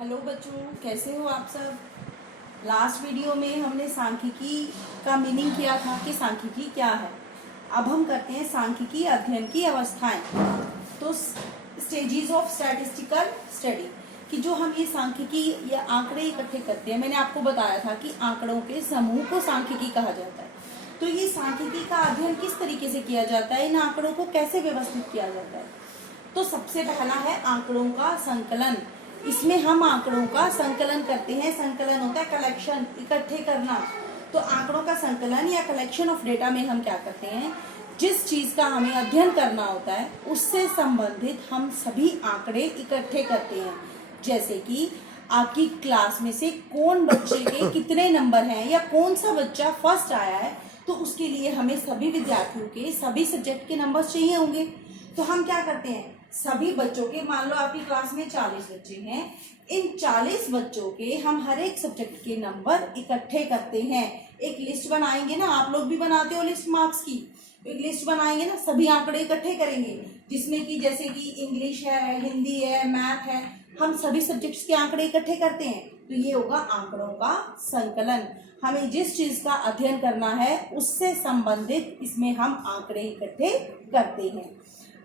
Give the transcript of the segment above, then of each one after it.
Hello बच्चों, कैसे हो आप सब। लास्ट वीडियो में हमने सांख्यिकी का मीनिंग किया था कि सांख्यिकी क्या है। अब हम करते हैं सांख्यिकी अध्ययन की अवस्थाएं। तो स्टेजेस ऑफ स्टैटिस्टिकल स्टडी कि जो हम ये सांख्यिकी या आंकड़े इकट्ठे करते हैं, मैंने आपको बताया था कि आंकड़ों के समूह को सांख्यिकी कहा जाता है। तो ये सांख्यिकी का अध्ययन किस तरीके से किया जाता है, इन आंकड़ों को कैसे व्यवस्थित किया जाता है। तो सबसे पहला है आंकड़ों का संकलन। इसमें हम आंकड़ों का संकलन करते हैं। संकलन होता है कलेक्शन, इकट्ठे करना। तो आंकड़ों का संकलन या कलेक्शन ऑफ डेटा में हम क्या करते हैं, जिस चीज का हमें अध्ययन करना होता है उससे संबंधित हम सभी आंकड़े इकट्ठे करते हैं। जैसे कि आपकी क्लास में से कौन बच्चे के कितने नंबर हैं या कौन सा बच्चा फर्स्ट आया है, तो उसके लिए हमें सभी विद्यार्थियों के सभी सब्जेक्ट के नंबर चाहिए होंगे। तो हम क्या करते हैं, सभी बच्चों के, मान लो आपकी क्लास में 40 बच्चे हैं, इन 40 बच्चों के हम हर एक सब्जेक्ट के नंबर इकट्ठे करते हैं। एक लिस्ट बनाएंगे ना, आप लोग भी बनाते हो लिस्ट मार्क्स की, एक लिस्ट बनाएंगे ना, सभी आंकड़े इकट्ठे करेंगे जिसमें कि जैसे कि इंग्लिश है, हिंदी है, मैथ है, हम सभी सब्जेक्ट्स के आंकड़े इकट्ठे करते हैं। तो ये होगा आंकड़ों का संकलन। हमें जिस चीज का अध्ययन करना है उससे संबंधित इसमें हम आंकड़े इकट्ठे करते हैं।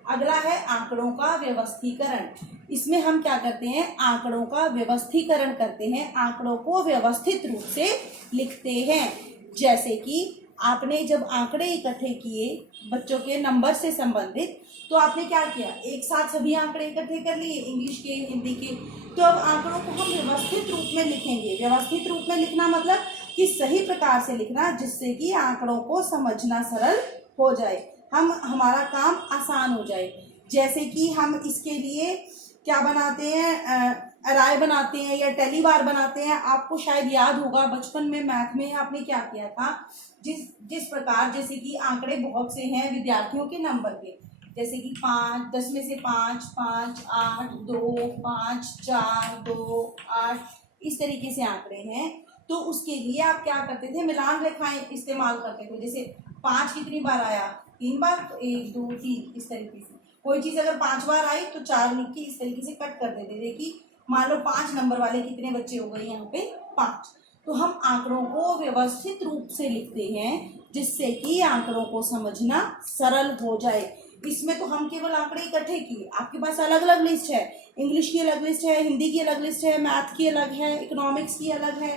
अगला है आंकड़ों का व्यवस्थीकरण। इसमें हम क्या करते हैं, आंकड़ों का व्यवस्थीकरण करते हैं, आंकड़ों को व्यवस्थित रूप से लिखते हैं। जैसे कि आपने जब आंकड़े इकट्ठे किए बच्चों के नंबर से संबंधित, तो आपने क्या किया, एक साथ सभी आंकड़े इकट्ठे कर लिए, इंग्लिश के, हिंदी के। तो अब आंकड़ों को हम व्यवस्थित रूप में लिखेंगे। व्यवस्थित रूप में लिखना मतलब कि सही प्रकार से लिखना, जिससे कि आंकड़ों को समझना सरल हो जाए, हमारा काम आसान हो जाए। जैसे कि हम इसके लिए क्या बनाते हैं, अराय बनाते हैं या टेली बार बनाते हैं। आपको शायद याद होगा बचपन में मैथ में आपने क्या किया था, जिस प्रकार, जैसे कि आंकड़े बहुत से हैं विद्यार्थियों के नंबर के, जैसे कि 5, 10 में से 5, 5, 8, 2, 5, 4, 2, 8, इस तरीके से आंकड़े हैं। तो उसके लिए आप क्या करते थे, मिलान रेखाएं इस्तेमाल करते थे। जैसे 5 कितनी बार आया, 3 बार, तो 1, 2, 3, इस तरीके से। कोई चीज अगर 5 बार आई तो 4 लिख के इस तरीके से कट कर देते थे कि मान लो 5 नंबर वाले कितने बच्चे हो गए, यहाँ पे 5। तो हम आंकड़ों को व्यवस्थित रूप से लिखते हैं जिससे कि आंकड़ों को समझना सरल हो जाए। इसमें तो हम केवल आंकड़े इकट्ठे किए, आपके पास अलग अलग लिस्ट है, इंग्लिश की अलग लिस्ट है, हिंदी की अलग लिस्ट है, मैथ की अलग है, इकोनॉमिक्स की अलग है।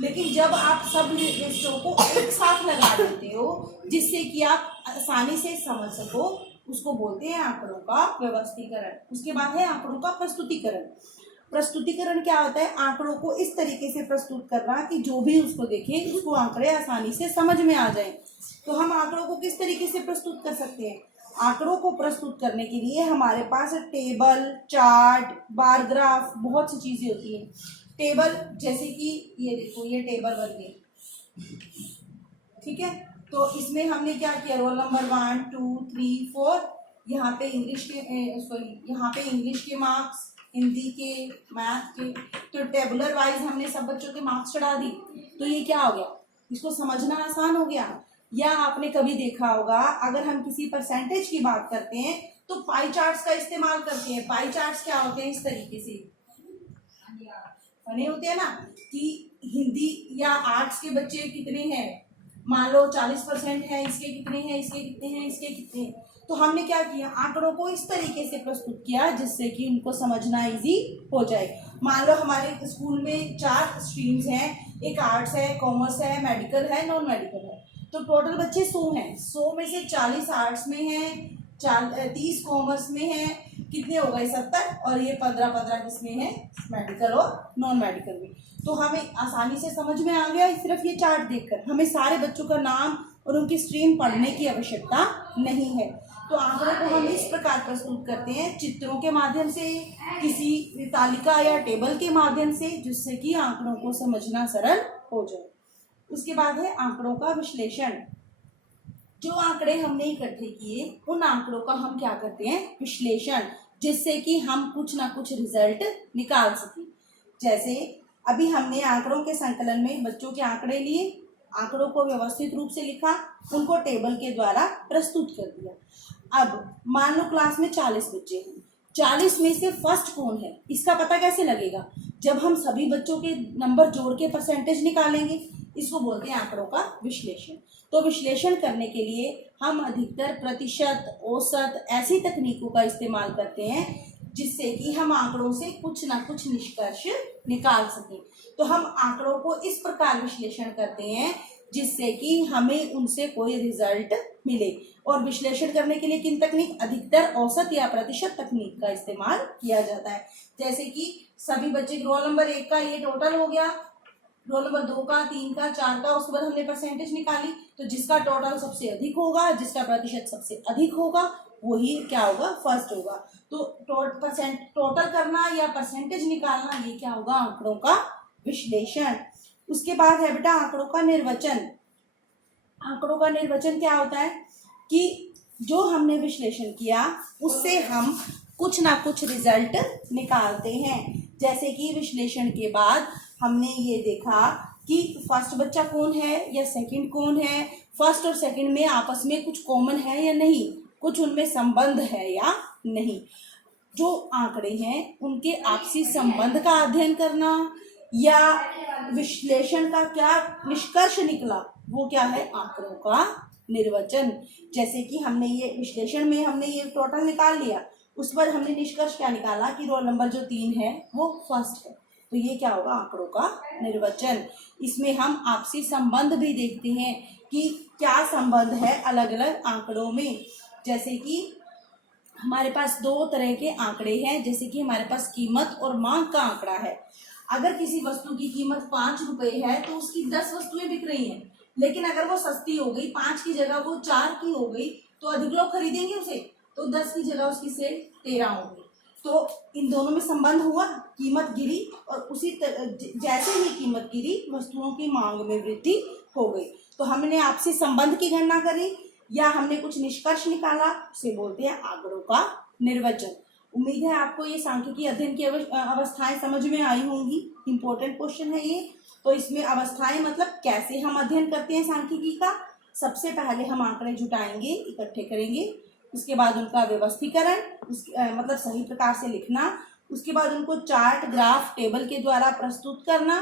लेकिन जब आप सब लिस्टों को एक साथ लगा देते हो जिससे कि आप आसानी से समझ सको, उसको बोलते हैं आंकड़ों का व्यवस्थीकरण। उसके बाद है आंकड़ों का प्रस्तुतिकरण। प्रस्तुतिकरण क्या होता है, आंकड़ों को इस तरीके से प्रस्तुत करना कि जो भी उसको देखे उसको आंकड़े आसानी से समझ में आ जाए। तो हम आंकड़ों को किस तरीके से प्रस्तुत कर सकते हैं, आंकड़ों को प्रस्तुत करने के लिए हमारे पास टेबल, चार्ट, बार ग्राफ, बहुत सी चीजें होती हैं। टेबल, जैसे कि ये देखो, ये टेबल बन गई, ठीक है। तो इसमें हमने क्या किया, रोल नंबर 1, 2, 3, 4, यहाँ पे इंग्लिश के यहाँ पे इंग्लिश के मार्क्स, हिंदी के, मैथ के। तो टेबुलर वाइज हमने सब बच्चों के मार्क्स चढ़ा दी। तो ये क्या हो गया, इसको समझना आसान हो गया। या आपने कभी देखा होगा, अगर हम किसी परसेंटेज की बात करते हैं तो पाई चार्ट्स का इस्तेमाल करते हैं। पाई चार्ट्स क्या होते हैं, इस तरीके से बने होते हैं ना, कि हिंदी या आर्ट्स के बच्चे कितने हैं, मान लो 40% है, इसके कितने हैं, इसके कितने हैं, इसके कितने हैं। तो हमने क्या किया, आंकड़ों को इस तरीके से प्रस्तुत किया जिससे कि उनको समझना इजी हो जाए। मान लो हमारे स्कूल में 4 स्ट्रीम्स हैं, एक आर्ट्स है, कॉमर्स है, मेडिकल है, नॉन मेडिकल है। तो टोटल बच्चे 100 हैं। 100 में से 40 आर्ट्स में हैं, 30 कॉमर्स में हैं, कितने हो गए 70, और ये 15 किसमें है, मेडिकल और नॉन मेडिकल में। तो हमें आसानी से समझ में आ गया सिर्फ ये चार्ट देखकर। हमें सारे बच्चों का नाम और उनकी स्ट्रीम पढ़ने की आवश्यकता नहीं है। तो आंकड़ों को हम इस प्रकार प्रस्तुत करते हैं, चित्रों के माध्यम से, किसी तालिका या टेबल के माध्यम से, जिससे कि आंकड़ों को समझना सरल हो जाए। उसके बाद है आंकड़ों का विश्लेषण। जो आंकड़े हमने इकट्ठे किए उन आंकड़ों का हम क्या करते हैं, विश्लेषण, जिससे कि हम कुछ ना कुछ रिजल्ट निकाल सकें। जैसे अभी हमने आंकड़ों के संकलन में बच्चों के आंकड़े लिए, आंकड़ों को व्यवस्थित रूप से लिखा, उनको टेबल के द्वारा प्रस्तुत कर दिया। अब मान लो क्लास में 40 बच्चे हैं, 40 में से फर्स्ट कौन है इसका पता कैसे लगेगा, जब हम सभी बच्चों के नंबर जोड़ के परसेंटेज निकालेंगे, इसको बोलते हैं आंकड़ों का विश्लेषण। तो विश्लेषण करने के लिए हम अधिकतर प्रतिशत, औसत ऐसी तकनीकों का इस्तेमाल करते हैं जिससे कि हम आंकड़ों से कुछ ना कुछ निष्कर्ष निकाल सकें। तो हम आंकड़ों को इस प्रकार विश्लेषण करते हैं जिससे कि हमें उनसे कोई रिजल्ट मिले। और विश्लेषण करने के लिए किन तकनीक, अधिकतर औसत या प्रतिशत तकनीक का इस्तेमाल किया जाता है। जैसे कि सभी बच्चे रोल नंबर 1 का ये टोटल हो गया, रोल नंबर 2 का, 3 का, 4 का, उसके बाद हमने परसेंटेज निकाली, तो जिसका टोटल सबसे अधिक होगा, जिसका प्रतिशत सबसे अधिक होगा, वही क्या होगा, फर्स्ट होगा। तो टोटल करना या परसेंटेज निकालना, ये क्या होगा, आंकड़ों का विश्लेषण। उसके बाद है बेटा आंकड़ों का निर्वचन। आंकड़ों का निर्वचन क्या होता है कि जो हमने विश्लेषण किया उससे हम कुछ ना कुछ रिजल्ट निकालते हैं। जैसे कि विश्लेषण के बाद हमने ये देखा कि फर्स्ट बच्चा कौन है या सेकंड कौन है, फर्स्ट और सेकंड में आपस में कुछ कॉमन है या नहीं, कुछ उनमें संबंध है या नहीं। जो आंकड़े हैं उनके आपसी संबंध का अध्ययन करना या विश्लेषण का क्या निष्कर्ष निकला, वो क्या है, आंकड़ों का निर्वचन। जैसे कि हमने ये विश्लेषण में हमने ये टोटल निकाल लिया, उस पर हमने निष्कर्ष क्या निकाला कि रोल नंबर जो 3 है वो फर्स्ट है, तो ये क्या होगा, आंकड़ों का निर्वचन। इसमें हम आपसी संबंध भी देखते हैं कि क्या संबंध है अलग अलग आंकड़ों में। जैसे कि हमारे पास 2 तरह के आंकड़े हैं, जैसे कि हमारे पास कीमत और मांग का आंकड़ा है। अगर किसी वस्तु की कीमत 5 रुपए है तो उसकी 10 वस्तुएं बिक रही हैं, लेकिन अगर वो सस्ती हो गई, 5 की जगह वो 4 की हो गई, तो अधिक लोग खरीदेंगे उसे, तो 10 की जगह उसकी सेल 13 हो गई। तो इन दोनों में संबंध हुआ, कीमत गिरी और उसी जैसे ही कीमत गिरी वस्तुओं की मांग में वृद्धि हो गई। तो हमने आपसी संबंध की गणना करी या हमने कुछ निष्कर्ष निकाला, उसे बोलते हैं आंकड़ों का निर्वचन। उम्मीद है आपको ये सांख्यिकी अध्ययन की अवस्थाएं समझ में आई होंगी। इंपॉर्टेंट क्वेश्चन है ये। तो इसमें अवस्थाएं मतलब कैसे हम अध्ययन करते हैं सांख्यिकी का। सबसे पहले हम आंकड़े जुटाएंगे, इकट्ठे करेंगे, उसके बाद उनका व्यवस्थीकरण, मतलब सही प्रकार से लिखना, उसके बाद उनको चार्ट, ग्राफ, टेबल के द्वारा प्रस्तुत करना,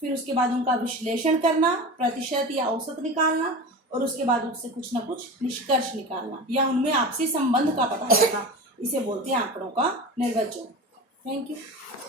फिर उसके बाद उनका विश्लेषण करना, प्रतिशत या औसत निकालना, और उसके बाद उससे कुछ ना कुछ निष्कर्ष निकालना या उनमें आपसी संबंध का पता करना। इसे बोलते हैं आंकड़ों का निर्वचन। Thank you.